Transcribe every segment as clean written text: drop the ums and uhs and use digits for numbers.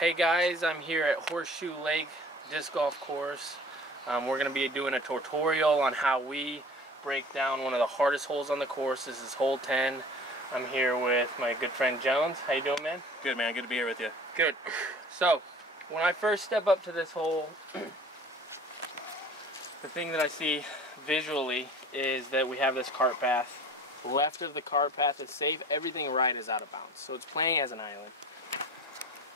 Hey guys, I'm here at Horseshoe Lake Disc Golf Course. We're going to be doing a tutorial on how we break down one of the hardest holes on the course. This is hole 10. I'm here with my good friend Jones. How you doing, man? Good, man. Good to be here with you. Good. So, when I first step up to this hole, the thing that I see visually is that we have this cart path. Left of the cart path is safe. Everything right is out of bounds. So it's playing as an island.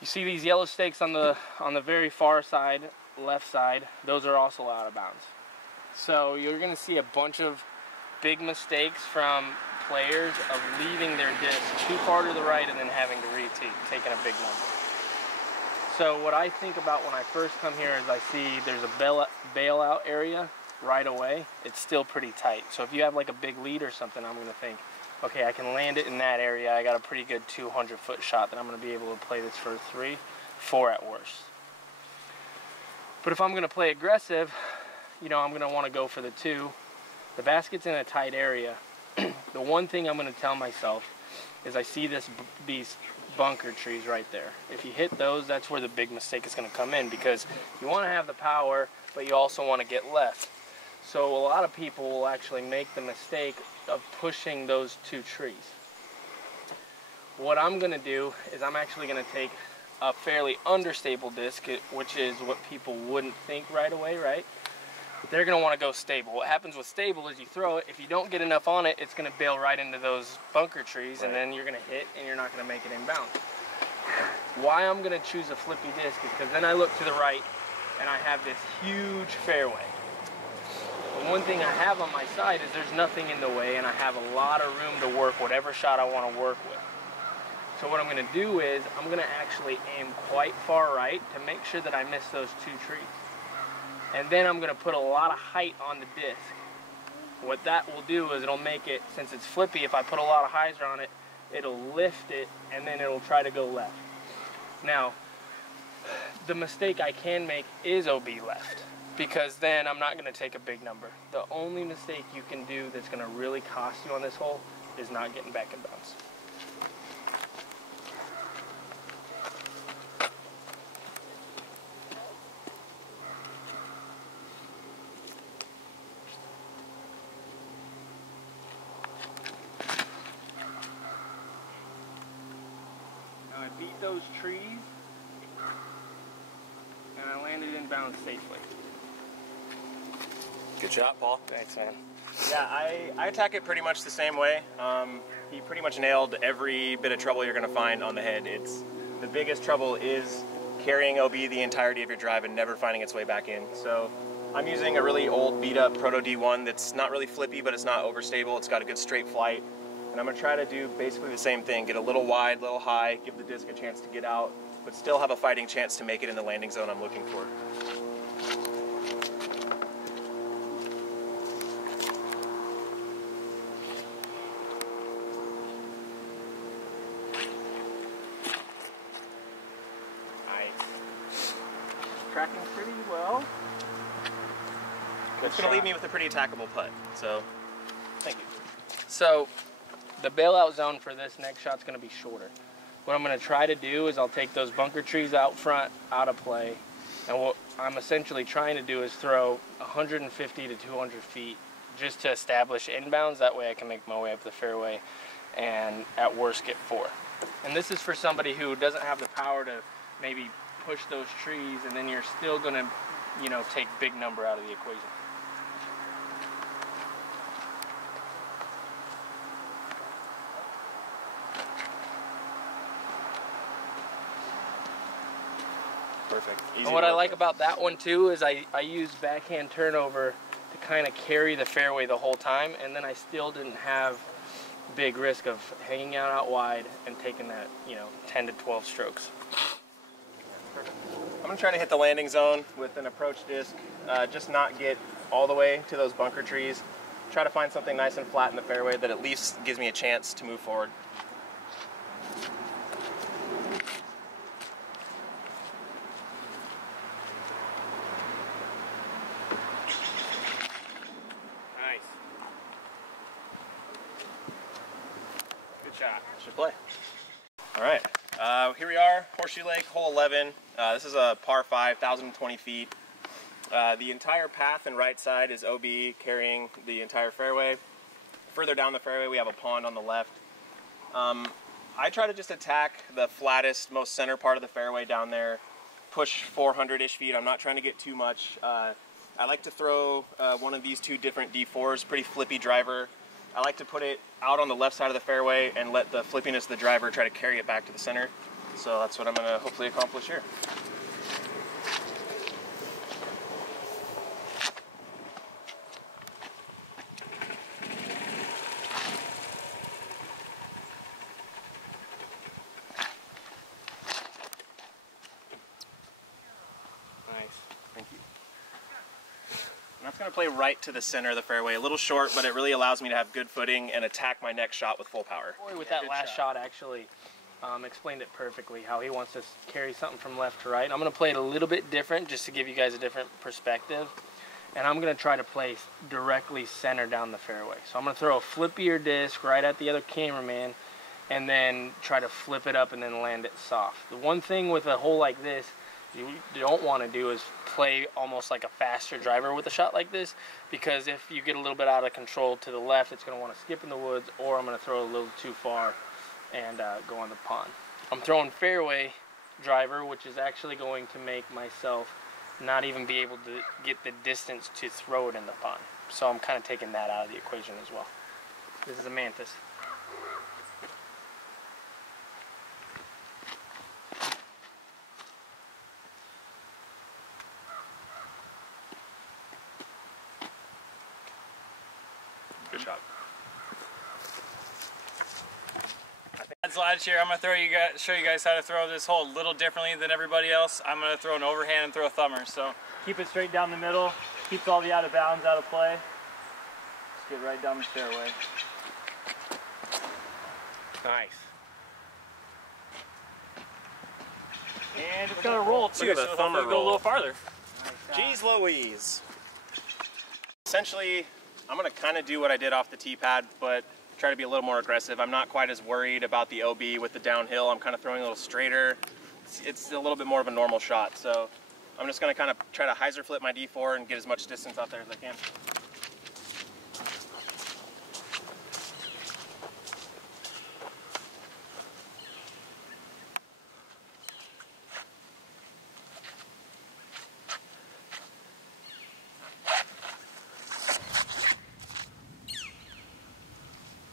You see these yellow stakes on the very far side, left side, those are also out of bounds. So you're going to see a bunch of big mistakes from players of leaving their disc too far to the right and then having to retee, taking a big number. So what I think about when I first come here is I see there's a bailout area right away. It's still pretty tight. So if you have like a big lead or something, I'm going to think, okay, I can land it in that area. I got a pretty good 200-foot shot that I'm going to be able to play this for 3, 4 at worst. But if I'm going to play aggressive, you know, I'm going to want to go for the 2. The basket's in a tight area. The one thing I'm going to tell myself is I see these bunker trees right there. If you hit those, that's where the big mistake is going to come in, because you want to have the power, but you also want to get left. So a lot of people will actually make the mistake of pushing those 2 trees. What I'm going to do is I'm actually going to take a fairly understable disc, which is what people wouldn't think right away, right? They're going to want to go stable. What happens with stable is you throw it, if you don't get enough on it, it's going to bail right into those bunker trees, and then you're going to hit and you're not going to make it inbound. Why I'm going to choose a flippy disc is because then I look to the right and I have this huge fairway. The one thing I have on my side is there's nothing in the way, and I have a lot of room to work whatever shot I want to work with. So what I'm going to do is I'm going to actually aim quite far right to make sure that I miss those 2 trees. And then I'm going to put a lot of height on the disc. What that will do is it'll make it, since it's flippy, if I put a lot of hyzer on it, it'll lift it and then it'll try to go left. Now, the mistake I can make is OB left, because then I'm not going to take a big number. The only mistake you can do that's going to really cost you on this hole is not getting back in bounds. Now I beat those trees and I landed in bounds safely. Good shot, Paul. Thanks, man. Yeah, I attack it pretty much the same way. He pretty much nailed every bit of trouble you're going to find on the head. The biggest trouble is carrying OB the entirety of your drive and never finding its way back in. So I'm using a really old beat-up Proto D1 that's not really flippy, but it's not overstable. It's got a good straight flight. And I'm going to try to do basically the same thing. Get a little wide, a little high, give the disc a chance to get out, but still have a fighting chance to make it in the landing zone I'm looking for. Tracking pretty well. It's going to leave me with a pretty attackable putt, so thank you. So the bailout zone for this next shot's going to be shorter. What I'm going to try to do is I'll take those bunker trees out front, out of play, and what I'm essentially trying to do is throw 150 to 200 feet just to establish inbounds. That way I can make my way up the fairway and at worst get 4. And this is for somebody who doesn't have the power to maybe push those trees, and then you're still going to, you know, take big number out of the equation. Perfect. Easy. And what I like about that one too is I use backhand turnover to kind of carry the fairway the whole time, and then I still didn't have big risk of hanging out wide and taking that, you know, 10 to 12 strokes. I'm going to try to hit the landing zone with an approach disc, just not get all the way to those bunker trees. Try to find something nice and flat in the fairway that at least gives me a chance to move forward. Nice. Good shot. Should play. All right. Here we are, Horseshoe Lake, hole 11. This is a par 5, 1,020 feet. The entire path and right side is OB carrying the entire fairway. Further down the fairway we have a pond on the left. I try to just attack the flattest, most center part of the fairway down there, push 400-ish feet. I'm not trying to get too much. I like to throw one of these two different D4s, pretty flippy driver. I like to put it out on the left side of the fairway and let the flippiness of the driver try to carry it back to the center. So that's what I'm going to hopefully accomplish here. Nice. Thank you. And that's going to play right to the center of the fairway. A little short, but it really allows me to have good footing and attack my next shot with full power. Cory with that last shot actually explained it perfectly, how he wants to carry something from left to right. I'm going to play it a little bit different just to give you guys a different perspective. And I'm going to try to play directly center down the fairway. So I'm going to throw a flippier disc right at the other cameraman and then try to flip it up and then land it soft. The one thing with a hole like this you don't want to do is play almost like a faster driver with a shot like this, because if you get a little bit out of control to the left, it's going to want to skip in the woods, or I'm going to throw a little too far and go on the pond. I'm throwing fairway driver, which is actually going to make myself not even be able to get the distance to throw it in the pond. So I'm kind of taking that out of the equation as well. This is a mantis. Good shot. Last year, I'm going to show you guys how to throw this hole a little differently than everybody else. I'm going to throw an overhand and throw a thumber. So keep it straight down the middle, keeps all the out of bounds out of play. Just get right down the fairway. Nice. And it's going to roll too, Look at the so thumber hopefully go a roll. little farther. Jeez Louise. Essentially, I'm going to kind of do what I did off the tee pad, but try to be a little more aggressive. I'm not quite as worried about the OB with the downhill. I'm kind of throwing a little straighter. It's a little bit more of a normal shot. So I'm just going to kind of try to hyzer flip my D4 and get as much distance out there as I can.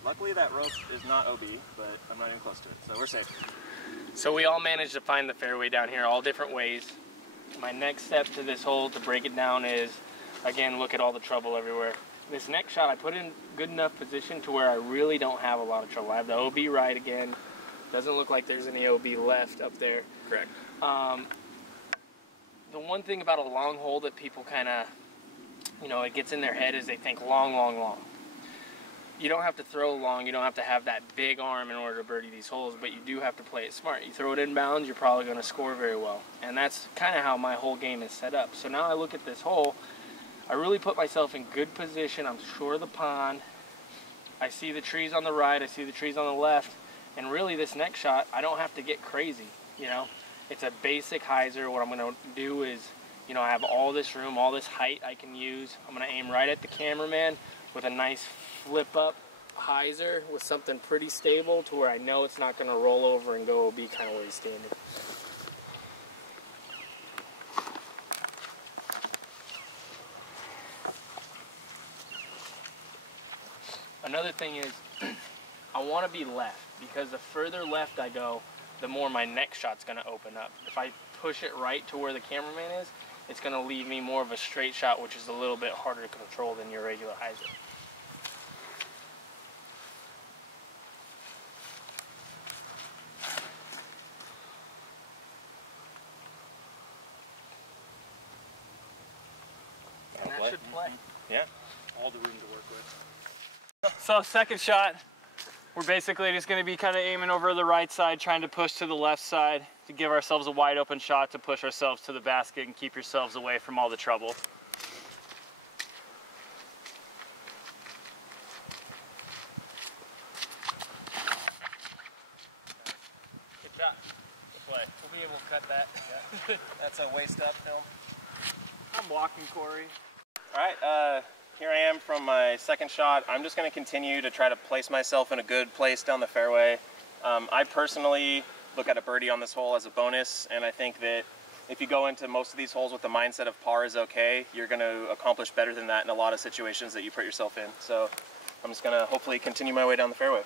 Luckily that rope is not OB, but I'm not even close to it, so we're safe. So we all managed to find the fairway down here all different ways. My next step to this hole to break it down is, again, look at all the trouble everywhere. This next shot I put in good enough position to where I really don't have a lot of trouble. I have the OB right again. Doesn't look like there's any OB left up there. Correct. The one thing about a long hole that people kind of, it gets in their head is they think long, long, long. You don't have to throw long, you don't have to have that big arm in order to birdie these holes, but you do have to play it smart. You throw it inbounds, you're probably going to score very well. And that's kind of how my whole game is set up. So now I look at this hole, I really put myself in good position. I'm short of the pond. I see the trees on the right, I see the trees on the left, and really this next shot, I don't have to get crazy, It's a basic hyzer. What I'm going to do is, I have all this room, all this height I can use. I'm going to aim right at the cameraman with a nice flip up hyzer with something pretty stable to where I know it's not going to roll over and go OB kind of where he's standing. Another thing is I want to be left, because the further left I go, the more my next shot's going to open up. If I push it right to where the cameraman is, it's going to leave me more of a straight shot, which is a little bit harder to control than your regular hyzer. And that should play. Yeah. All the room to work with. So second shot, we're basically just going to be kind of aiming over the right side, trying to push to the left side to give ourselves a wide open shot to push ourselves to the basket and keep yourselves away from all the trouble. Good shot. Good play. We'll be able to cut that. Yeah. That's a waist up film. I'm walking, Corey. All right, here I am from my second shot. I'm just going to continue to try to place myself in a good place down the fairway. I personally look at a birdie on this hole as a bonus, and I think that if you go into most of these holes with the mindset of par is okay, you're going to accomplish better than that in a lot of situations that you put yourself in. So I'm just going to hopefully continue my way down the fairway.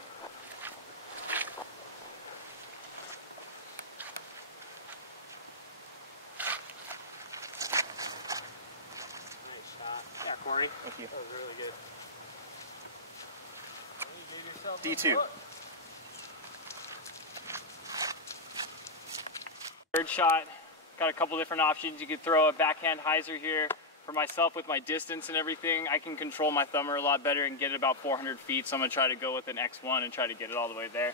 Yeah, Corey. Thank you. That was really good. D2. Third shot, got a couple different options. You could throw a backhand hyzer here. For myself, with my distance and everything, I can control my thumber a lot better and get it about 400 feet. So I'm gonna try to go with an X1 and try to get it all the way there.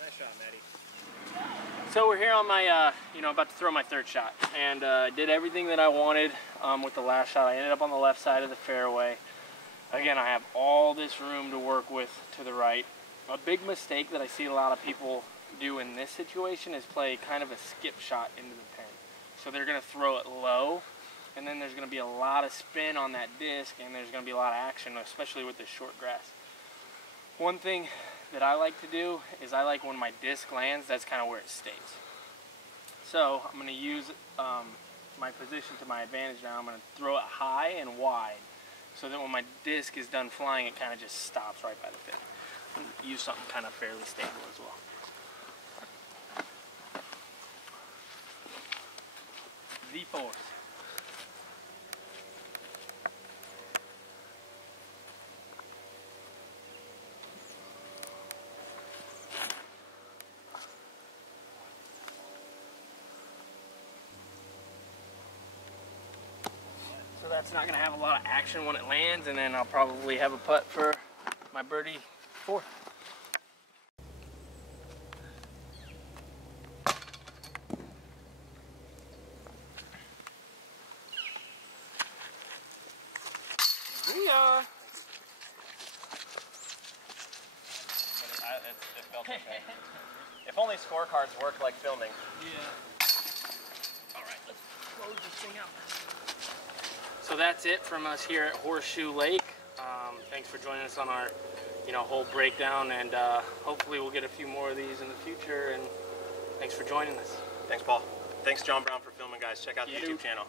Nice shot, Maddie. So we're here on my, about to throw my third shot, and did everything that I wanted with the last shot. I ended up on the left side of the fairway. Again, I have all this room to work with to the right. A big mistake that I see a lot of people do in this situation is play kind of a skip shot into the pin. So they're going to throw it low, and then there's going to be a lot of spin on that disc, and there's going to be a lot of action, especially with this short grass. One thing that I like to do is I like when my disc lands, that's kind of where it stays. So I'm going to use my position to my advantage now. I'm going to throw it high and wide so that when my disc is done flying, it kind of just stops right by the pin. Use something kind of fairly stable as well. Z-force. So that's not going to have a lot of action when it lands, and then I'll probably have a putt for my birdie 4. We are. It felt okay. If only scorecards worked like filming. Yeah. All right, let's close this thing out. So that's it from us here at Horseshoe Lake. Thanks for joining us on our, whole breakdown, and hopefully we'll get a few more of these in the future. And thanks for joining us. Thanks, Paul. Thanks, John Brown, for filming, guys. Check out the YouTube channel.